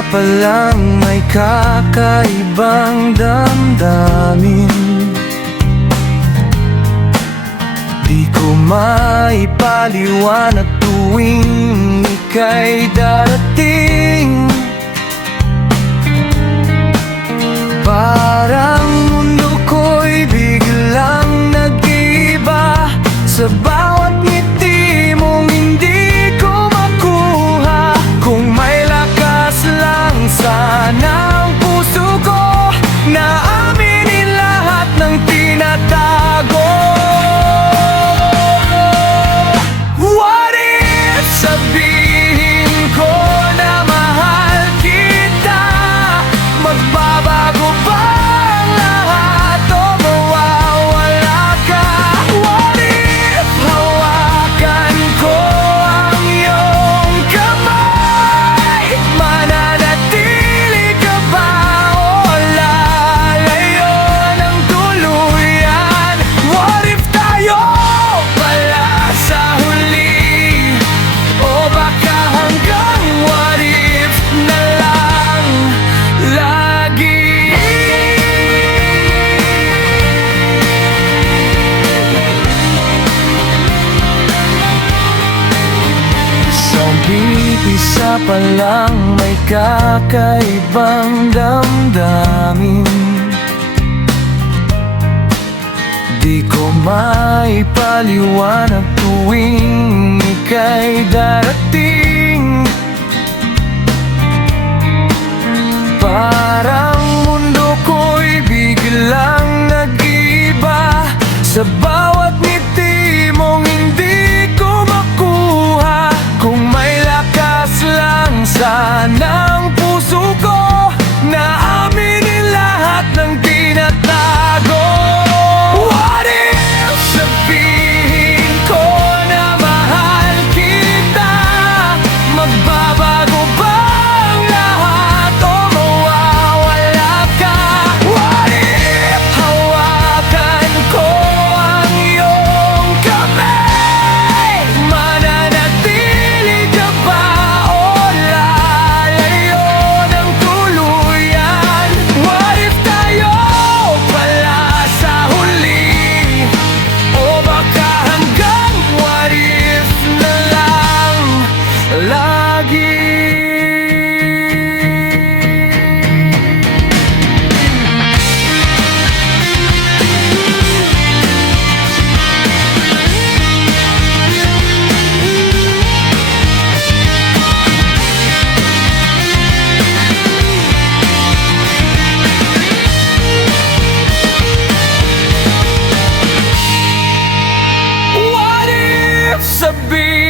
Isa pa lang may kakaibang damdamin. Di ko maipaliwanag tuwing ika'y darating. Parang mundo ko'y biglang nag-iba. Sa bawat ngiti mong hindi ko makuha. Kung may lakas lang sana ang puso ko na aminin lahat ng tinatago. What if sabihin ko na mahal kita? Magbabago ba ang lahat o mawawala ka? What if hawakan ko ang iyong kamay? Mananatili ka ba o lalayo ng tuluyan? What if tayo pala sa huli? O baka hanggang what if na lang lagi? Isang isa pa lang may kakaibang damdamin. Di ko maipaliwanag tuwing ika'y darating. Parang mundo ko'y biglang nag-iba. Sa bawat ngiti mong hindi ko makuha. Kung may lakas lang sana ang puso ko na aminin lahat ng tinatago. What if sabihin ko na mahal kita? Magbabago ba ang lahat o mawawala ka? What if hawakan ko ang iyong kamay? Mananatili ka ba o lalayo ng tuluyan? What if tayo pala sa huli? O baka hanggang what if na lang lagi? What if sabihin